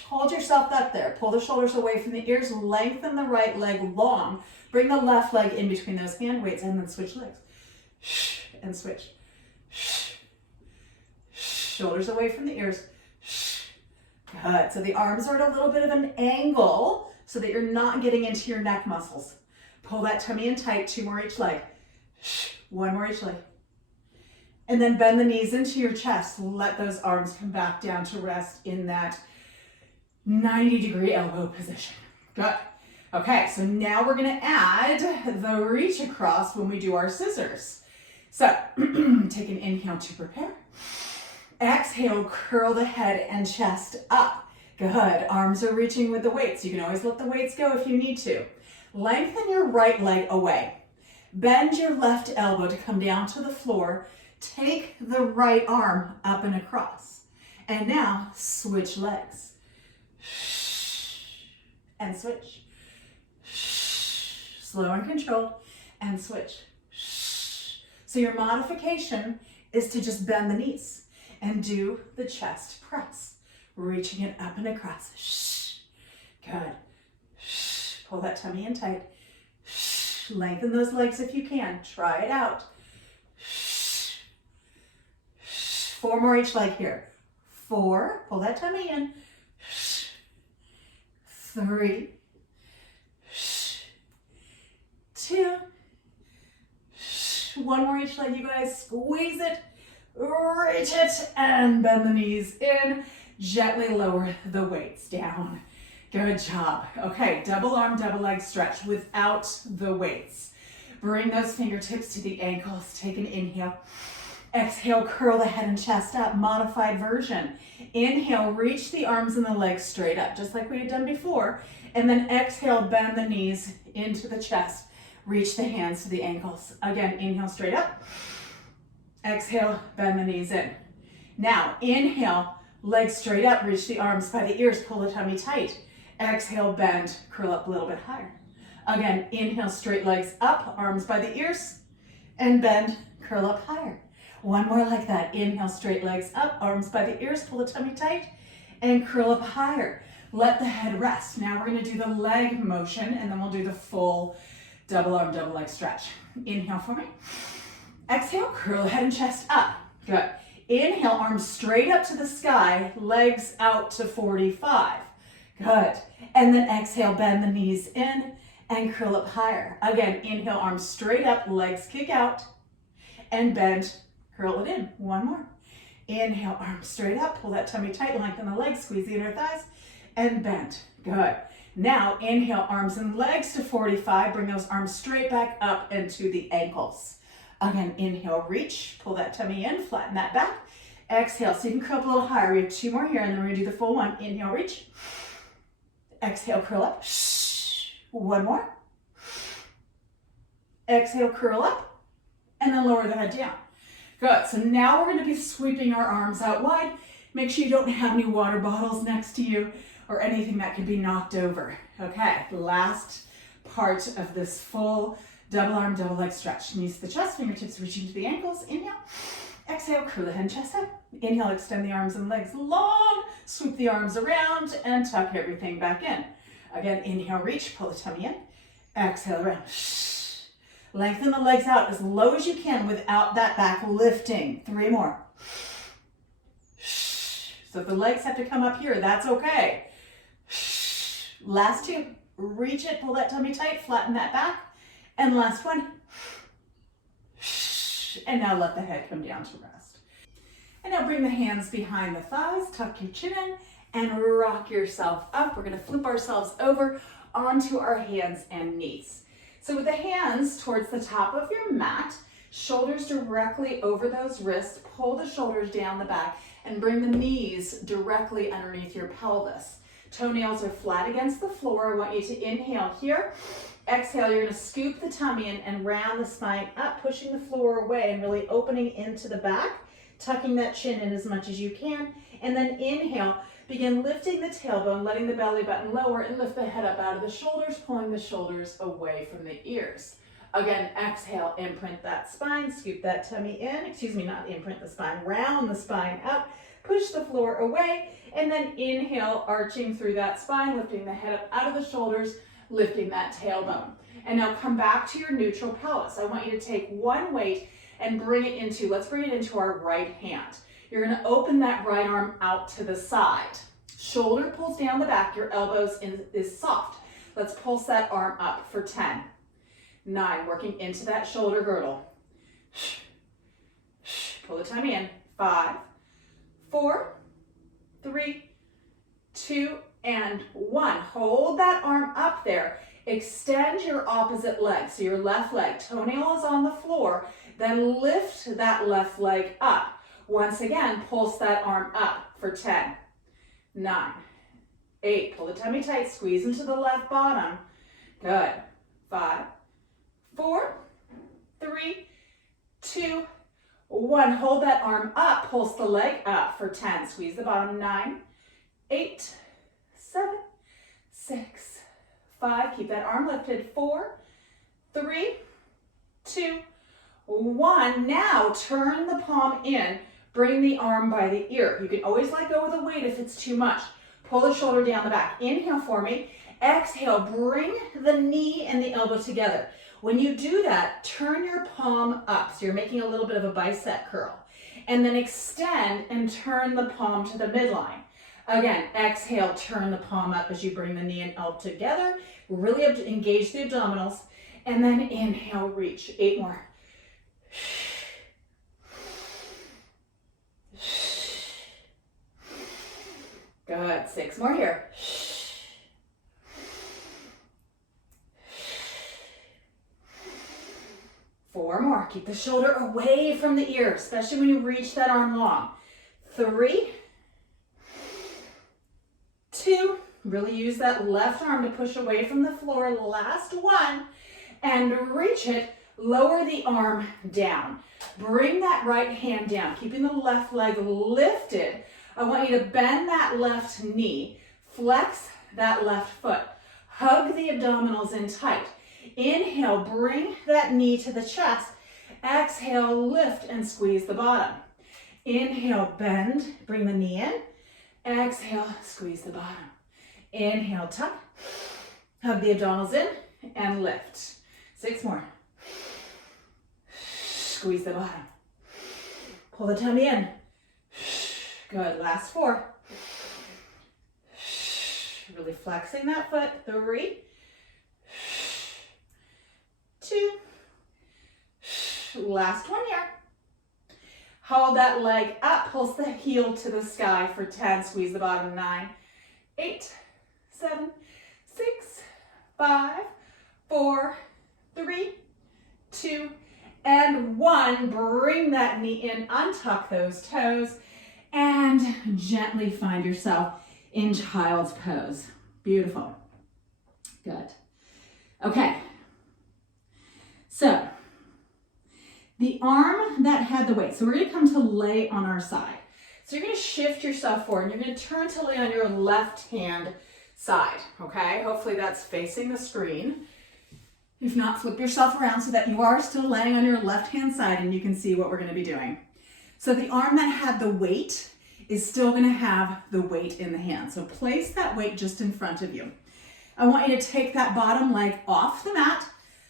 Hold yourself up there. Pull the shoulders away from the ears. Lengthen the right leg long. Bring the left leg in between those hand weights and then switch legs. And switch. Shoulders away from the ears. Good. So the arms are at a little bit of an angle so that you're not getting into your neck muscles. Pull that tummy in tight. 2 more each leg. 1 more each leg. And then bend the knees into your chest. Let those arms come back down to rest in that 90-degree elbow position. Good. Okay, so now we're gonna add the reach across when we do our scissors. So take an inhale to prepare. Exhale, curl the head and chest up. Good. Arms are reaching with the weights. You can always let the weights go if you need to. Lengthen your right leg away. Bend your left elbow to come down to the floor. Take the right arm up and across. And now switch legs. And switch. Slow and controlled. And switch. So your modification is to just bend the knees and do the chest press. Reaching it up and across. Good. Pull that tummy in tight. Lengthen those legs if you can. Try it out. 4 more each leg here. 4, pull that tummy in. 3, 2, 1 more each leg, you guys. Squeeze it, reach it, and bend the knees in. Gently lower the weights down. Good job. Okay, double arm, double leg stretch without the weights. Bring those fingertips to the ankles. Take an inhale. Exhale, curl the head and chest up. Modified version. Inhale, reach the arms and the legs straight up, just like we had done before. And then exhale, bend the knees into the chest. Reach the hands to the ankles. Again, inhale straight up. Exhale, bend the knees in. Now, inhale, legs straight up, reach the arms by the ears, pull the tummy tight. Exhale, bend, curl up a little bit higher. Again, inhale, straight legs up, arms by the ears, and bend, curl up higher. 1 more like that. Inhale, straight legs up, arms by the ears, pull the tummy tight, and curl up higher. Let the head rest. Now we're gonna do the leg motion, and then we'll do the full double arm, double leg stretch. Inhale for me. Exhale, curl the head and chest up. Good. Inhale, arms straight up to the sky, legs out to 45. Good. And then exhale, bend the knees in and curl up higher. Again, inhale, arms straight up, legs kick out, and bend, curl it in. 1 more. Inhale, arms straight up, pull that tummy tight, lengthen the legs, squeeze the inner thighs, and bend. Good. Now, inhale, arms and legs to 45, bring those arms straight back up into the ankles. Again, inhale, reach, pull that tummy in, flatten that back. Exhale, so you can curl up a little higher. We have 2 more here, and then we're gonna do the full one. Inhale, reach. Exhale, curl up. 1 more. Exhale, curl up, and then lower the head down. Good, so now we're gonna be sweeping our arms out wide. Make sure you don't have any water bottles next to you or anything that could be knocked over. Okay, last part of this full double arm, double leg stretch. Knees to the chest, fingertips reaching to the ankles. Inhale. Exhale, curl the head and chest up. Inhale, extend the arms and legs long. Sweep the arms around and tuck everything back in. Again, inhale, reach, pull the tummy in. Exhale, around. Lengthen the legs out as low as you can without that back lifting. 3 more. So if the legs have to come up here, that's okay. Last 2. Reach it, pull that tummy tight, flatten that back. And last one. And now let the head come down to rest. And now bring the hands behind the thighs, tuck your chin in, and rock yourself up. We're gonna flip ourselves over. onto our hands and knees. So with the hands towards the top of your mat, shoulders directly over those wrists, pull the shoulders down the back and bring the knees directly underneath your pelvis. Toenails are flat against the floor. I want you to inhale here. Exhale, you're gonna scoop the tummy in and round the spine up, pushing the floor away and really opening into the back, tucking that chin in as much as you can. And then inhale, begin lifting the tailbone, letting the belly button lower and lift the head up out of the shoulders, pulling the shoulders away from the ears. Again, exhale, imprint that spine, scoop that tummy in, not imprint the spine, round the spine up, push the floor away, and then inhale, arching through that spine, lifting the head up out of the shoulders, lifting that tailbone. And now come back to your neutral pelvis. I want you to take one weight and let's bring it into our right hand. You're gonna open that right arm out to the side. Shoulder pulls down the back, your elbows is soft. Let's pulse that arm up for 10. 9, working into that shoulder girdle. Pull the tummy in. 5, 4, 3, 2, and 1. Hold that arm up there. Extend your opposite leg. So your left leg, toenail is on the floor. Then lift that left leg up. Once again, pulse that arm up for 10, 9, 8. Pull the tummy tight, squeeze into the left bottom. Good. 5, 4, 3, 2, 1. Hold that arm up, pulse the leg up for 10. Squeeze the bottom. 9, 8, 7, 6, 5. Keep that arm lifted. 4, 3, 2, 1. Now turn the palm in. Bring the arm by the ear. You can always let go of the weight if it's too much. Pull the shoulder down the back. Inhale for me. Exhale, bring the knee and the elbow together. When you do that, turn your palm up. So you're making a little bit of a bicep curl. And then extend and turn the palm to the midline. Again, exhale, turn the palm up as you bring the knee and elbow together. Really engage the abdominals. And then inhale, reach. 8 more. Good. 6 more here. 4 more. Keep the shoulder away from the ear, especially when you reach that arm long. 3, 2, really use that left arm to push away from the floor. Last one, and reach it. Lower the arm down. Bring that right hand down, keeping the left leg lifted. I want you to bend that left knee, flex that left foot, hug the abdominals in tight. Inhale, bring that knee to the chest. Exhale, lift and squeeze the bottom. Inhale, bend, bring the knee in. Exhale, squeeze the bottom. Inhale, tuck, hug the abdominals in, and lift. 6 more. Squeeze the bottom. Pull the tummy in. Good. Last 4. Really flexing that foot. 3, 2. Last one here. Hold that leg up. Pulse the heel to the sky for 10. Squeeze the bottom. 9, 8, 7, 6, 5, 4, 3, 2, and 1. Bring that knee in. Untuck those toes. And gently find yourself in child's pose. Beautiful. Good. Okay. So, the arm that had the weight. So we're going to come to lay on our side. So you're going to shift yourself forward. You're going to turn to lay on your left hand side. Okay? Hopefully that's facing the screen. If not, flip yourself around so that you are still laying on your left hand side and you can see what we're going to be doing. So the arm that had the weight is still going to have the weight in the hand. So place that weight just in front of you. I want you to take that bottom leg off the mat,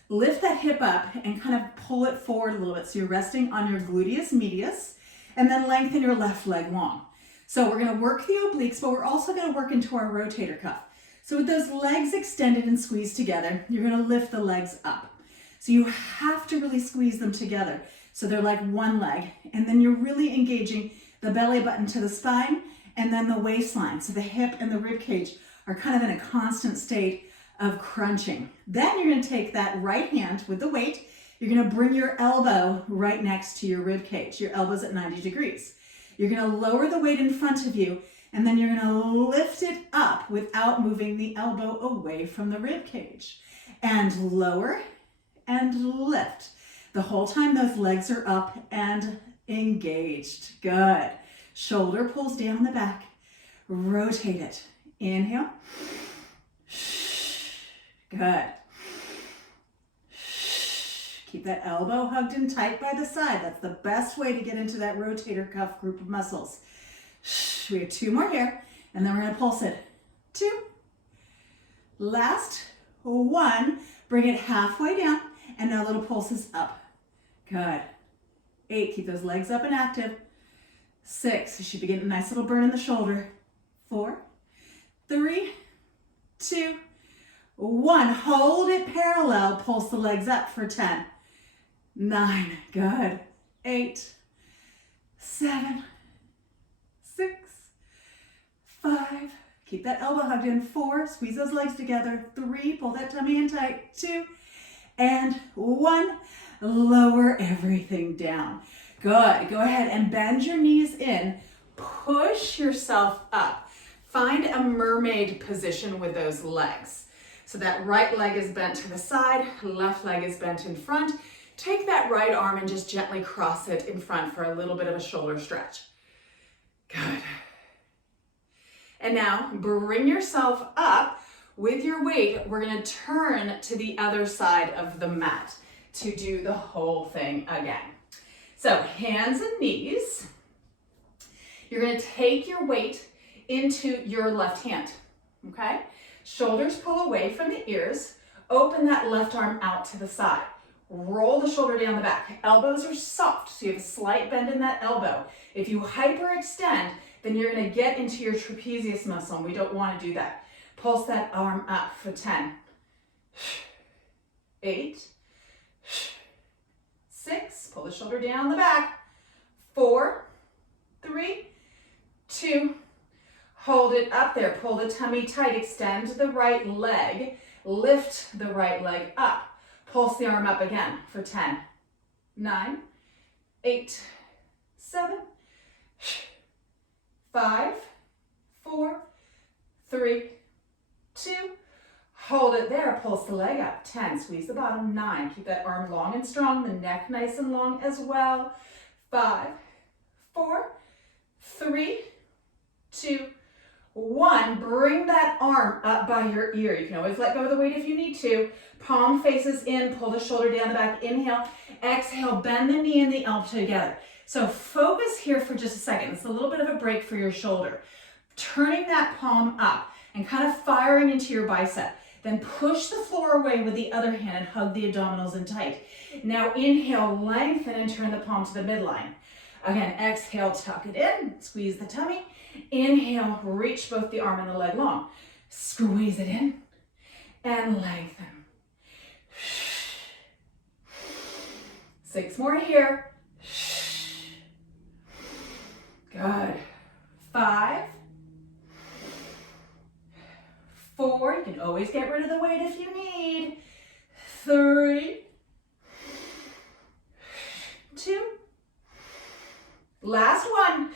lift that hip up, and kind of pull it forward a little bit. So you're resting on your gluteus medius, and then lengthen your left leg long. So we're going to work the obliques, but we're also going to work into our rotator cuff. So with those legs extended and squeezed together, you're going to lift the legs up. So you have to really squeeze them together. So they're like one leg, and then you're really engaging the belly button to the spine and then the waistline. So the hip and the rib cage are kind of in a constant state of crunching. Then you're going to take that right hand with the weight. You're going to bring your elbow right next to your rib cage. Your elbow's at 90 degrees. You're going to lower the weight in front of you, and then you're going to lift it up without moving the elbow away from the rib cage. And lower and lift. The whole time those legs are up and engaged. Good. Shoulder pulls down the back. Rotate it. Inhale. Good. Keep that elbow hugged in tight by the side. That's the best way to get into that rotator cuff group of muscles. We have 2 more here, and then we're going to pulse it. 2. Last 1. Bring it halfway down, and now little pulses up. Good. 8. Keep those legs up and active. 6. You should be getting a nice little burn in the shoulder. 4, 3, 2, 1. Hold it parallel. Pulse the legs up for 10. 9. Good. 8, 7, 6, 5. Keep that elbow hugged in. 4. Squeeze those legs together. 3. Pull that tummy in tight. 2. And 1. Lower everything down. Good. Go ahead and bend your knees in. Push yourself up. Find a mermaid position with those legs. So that right leg is bent to the side, left leg is bent in front. Take that right arm and just gently cross it in front for a little bit of a shoulder stretch. Good. And now bring yourself up with your weight. We're going to turn to the other side of the mat to do the whole thing again. So hands and knees. You're going to take your weight into your left hand, okay? Shoulders pull away from the ears. Open that left arm out to the side. Roll the shoulder down the back. Elbows are soft, so you have a slight bend in that elbow. If you hyperextend, then you're going to get into your trapezius muscle, and we don't want to do that. Pulse that arm up for 10. 8. 6. Pull the shoulder down the back. 4, 3, 2. Hold it up there. Pull the tummy tight. Extend the right leg. Lift the right leg up. Pulse the arm up again for 10. 9, 8, 7, 5, 4, 3, 2. Hold it there. Pulse the leg up. 10. Squeeze the bottom. 9. Keep that arm long and strong. The neck nice and long as well. 5, 4, 3, 2, 1. Bring that arm up by your ear. You can always let go of the weight if you need to. Palm faces in. Pull the shoulder down the back. Inhale. Exhale. Bend the knee and the elbow together. So focus here for just a second. It's a little bit of a break for your shoulder. Turning that palm up and kind of firing into your bicep. Then push the floor away with the other hand and hug the abdominals in tight. Now inhale, lengthen and turn the palm to the midline. Again, exhale, tuck it in. Squeeze the tummy. Inhale, reach both the arm and the leg long. Squeeze it in and lengthen. 6 more here. Good. 5, 4. You can always get rid of the weight if you need. 3, 2. Last one.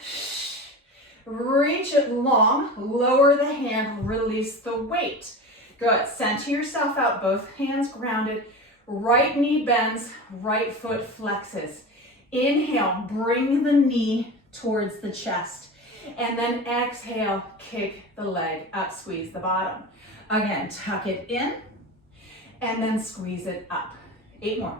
Reach it long, lower the hand, release the weight. Good. Center yourself out, both hands grounded. Right knee bends, right foot flexes. Inhale, bring the knee towards the chest. And then exhale, kick the leg up, squeeze the bottom. Again, tuck it in, and then squeeze it up. 8 more.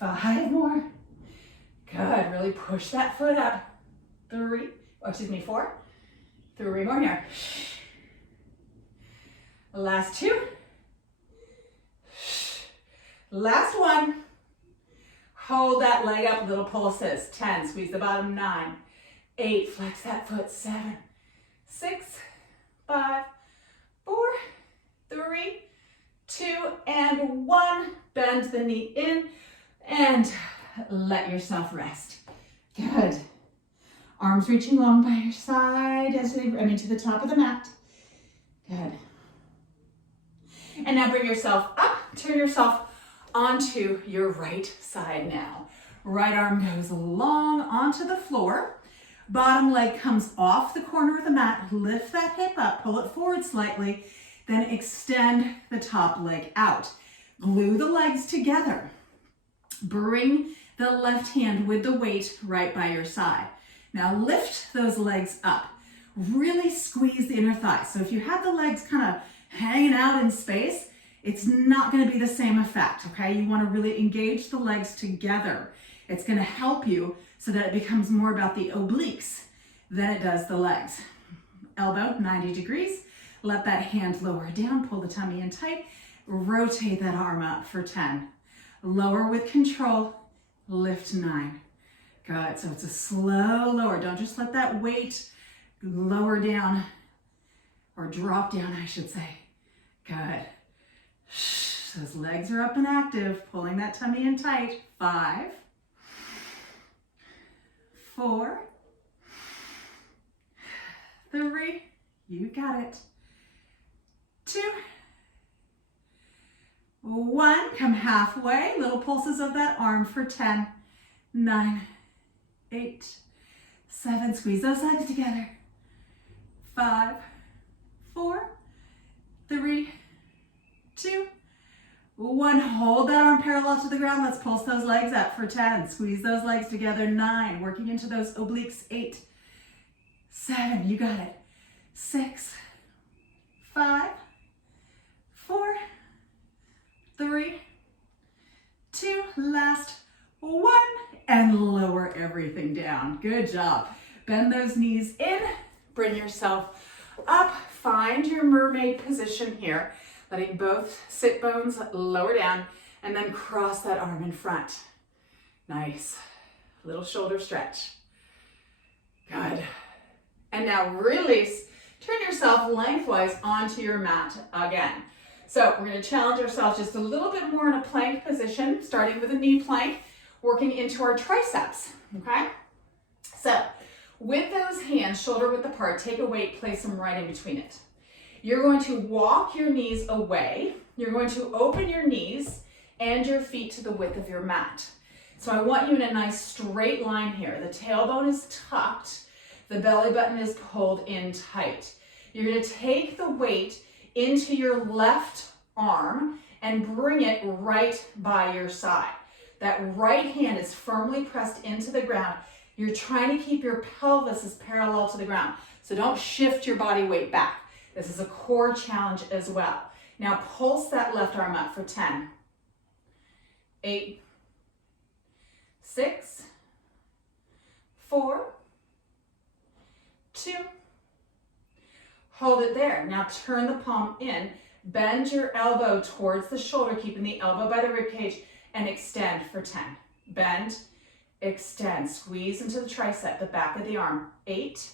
5 more. Good, really push that foot up. 4. 3 more here. Last 2. Last 1. Hold that leg up, little pulses. 10, squeeze the bottom. 9, 8, flex that foot. 7, 6, 5, 4, 3, 2, and 1. Bend the knee in and let yourself rest. Good. Arms reaching long by your side to the top of the mat. Good. And now bring yourself up, turn yourself onto your right side now. Right arm goes long onto the floor. Bottom leg comes off the corner of the mat. Lift that hip up, pull it forward slightly, then extend the top leg out. Glue the legs together. Bring the left hand with the weight right by your side. Now lift those legs up. Really squeeze the inner thigh. So if you have the legs kind of hanging out in space, it's not going to be the same effect, okay? You want to really engage the legs together. It's going to help you so that it becomes more about the obliques than it does the legs. Elbow 90 degrees. Let that hand lower down, pull the tummy in tight. Rotate that arm up for 10. Lower with control, lift 9. Good, so it's a slow lower. Don't just let that weight lower down, or drop down, I should say. Good. Those legs are up and active, pulling that tummy in tight. 5, 4, 3, you got it. 2, 1, come halfway, little pulses of that arm for 10, 9, 8, 7, squeeze those legs together. 5, 4, 3, 2, 1. Hold that arm parallel to the ground. Let's pulse those legs up for 10. Squeeze those legs together. 9, working into those obliques. 8, 7, you got it. 6, 5, 4, 3, 2, last 1, and lower everything down. Good job. Bend those knees in, bring yourself up, find your mermaid position here, letting both sit bones lower down, and then cross that arm in front. Nice. Little shoulder stretch. Good. And now release. Turn yourself lengthwise onto your mat again. So we're going to challenge ourselves just a little bit more in a plank position, starting with a knee plank, working into our triceps, okay? So with those hands shoulder width apart, take a weight, place them right in between it. You're going to walk your knees away. You're going to open your knees and your feet to the width of your mat. So I want you in a nice straight line here. The tailbone is tucked. The belly button is pulled in tight. You're going to take the weight into your left arm and bring it right by your side. That right hand is firmly pressed into the ground. You're trying to keep your pelvis as parallel to the ground. So don't shift your body weight back. This is a core challenge as well. Now pulse that left arm up for 10, 8, 6, 4, 2, hold it there. Now turn the palm in, bend your elbow towards the shoulder, keeping the elbow by the rib cage, and extend for 10. Bend, extend, squeeze into the tricep, the back of the arm. 8,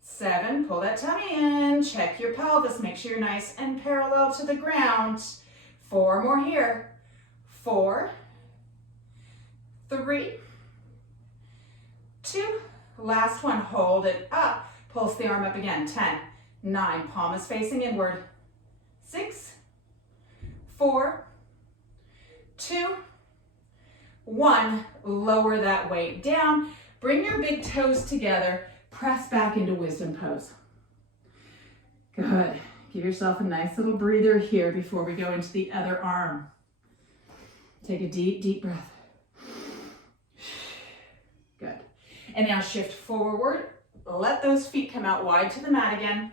7, pull that tummy in, check your pelvis, make sure you're nice and parallel to the ground. 4 more here. 4, 3, 2, last one, hold it up. Pulse the arm up again. 10, 9, palm is facing inward. 6, 4, 2, 1, lower that weight down. Bring your big toes together. Press back into wisdom pose. Good. Give yourself a nice little breather here before we go into the other arm. Take a deep, deep breath. Good. And now shift forward. Let those feet come out wide to the mat again.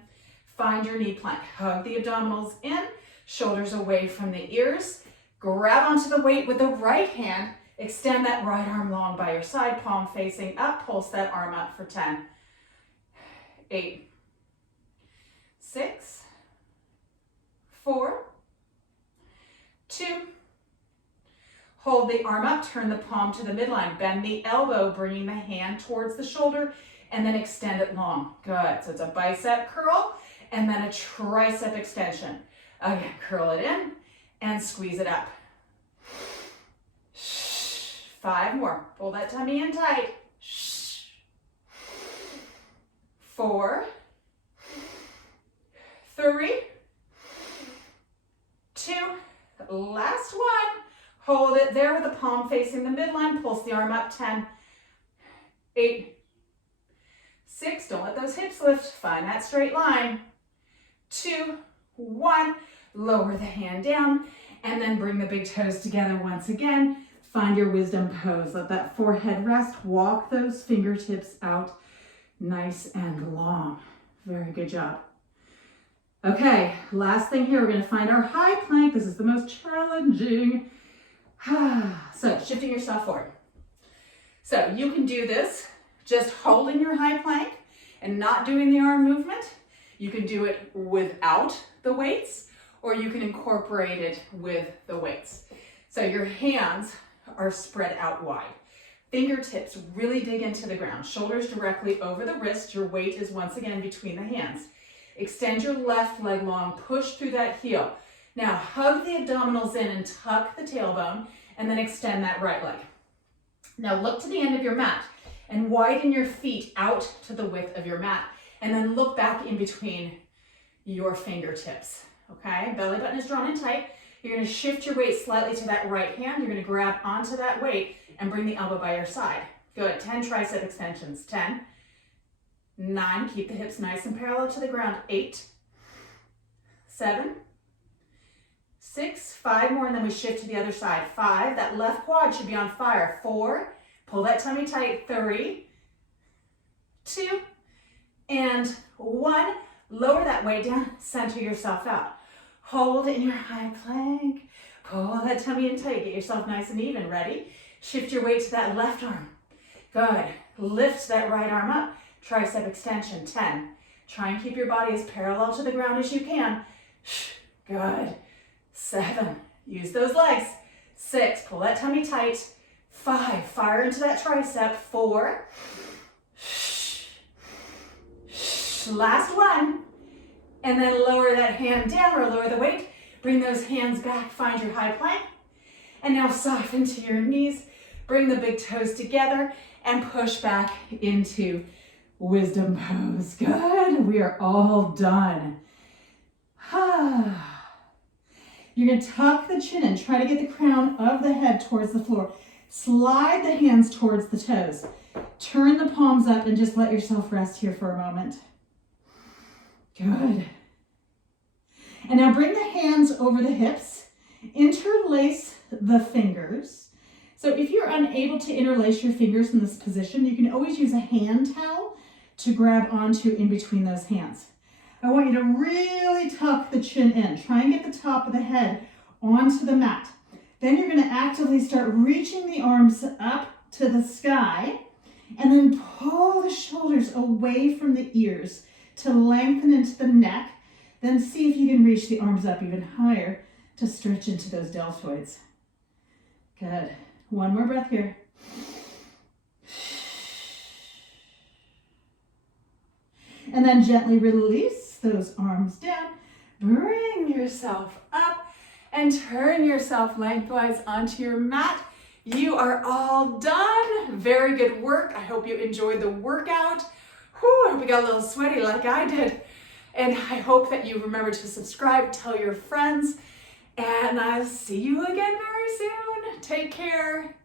Find your knee plank. Hug the abdominals in, shoulders away from the ears. Grab onto the weight with the right hand. Extend that right arm long by your side, palm facing up. Pulse that arm up for 10, 8, 6, 4, 2, hold the arm up, turn the palm to the midline, bend the elbow, bringing the hand towards the shoulder, and then extend it long. Good, so it's a bicep curl, and then a tricep extension. Again, curl it in, and squeeze it up. 5 more, pull that tummy in tight. 4, 3, 2, last one. Hold it there with the palm facing the midline. Pulse the arm up. 10, 8, 6. Don't let those hips lift. Find that straight line. 2, 1. Lower the hand down and then bring the big toes together once again. Find your wisdom pose. Let that forehead rest. Walk those fingertips out nice and long. Very good job. Okay, last thing here, we're going to find our high plank. This is the most challenging. So shifting yourself forward. So you can do this just holding your high plank and not doing the arm movement. You can do it without the weights, or you can incorporate it with the weights. So your hands are spread out wide. Fingertips really dig into the ground. Shoulders directly over the wrist. Your weight is once again between the hands. Extend your left leg long. Push through that heel. Now hug the abdominals in and tuck the tailbone, and then extend that right leg. Now look to the end of your mat and widen your feet out to the width of your mat, and then look back in between your fingertips. Okay, belly button is drawn in tight. You're going to shift your weight slightly to that right hand. You're going to grab onto that weight and bring the elbow by your side. Good. 10 tricep extensions. 10, 9. Keep the hips nice and parallel to the ground. 8, 7, 6. 5 more, and then we shift to the other side. 5. That left quad should be on fire. 4. Pull that tummy tight. 3, 2, and 1. Lower that weight down. Center yourself out. Hold in your high plank. Pull that tummy in tight. Get yourself nice and even. Ready? Shift your weight to that left arm. Good. Lift that right arm up. Tricep extension. 10. Try and keep your body as parallel to the ground as you can. Good. 7. Use those legs. 6. Pull that tummy tight. 5. Fire into that tricep. 4. Last one. And then lower that hand down or lower the weight. Bring those hands back. Find your high plank. And now soften to your knees. Bring the big toes together and push back into wisdom pose. Good. We are all done. You're going to tuck the chin in. Try to get the crown of the head towards the floor. Slide the hands towards the toes. Turn the palms up and just let yourself rest here for a moment. Good. And now bring the hands over the hips. Interlace the fingers. So if you're unable to interlace your fingers in this position, you can always use a hand towel to grab onto in between those hands. I want you to really tuck the chin in. Try and get the top of the head onto the mat. Then you're going to actively start reaching the arms up to the sky, and then pull the shoulders away from the ears to lengthen into the neck. Then see if you can reach the arms up even higher to stretch into those deltoids. Good. One more breath here. And then gently release those arms down. Bring yourself up and turn yourself lengthwise onto your mat. You are all done. Very good work. I hope you enjoyed the workout. I hope you got a little sweaty like I did. And I hope that you remember to subscribe, tell your friends, and I'll see you again very soon. Take care.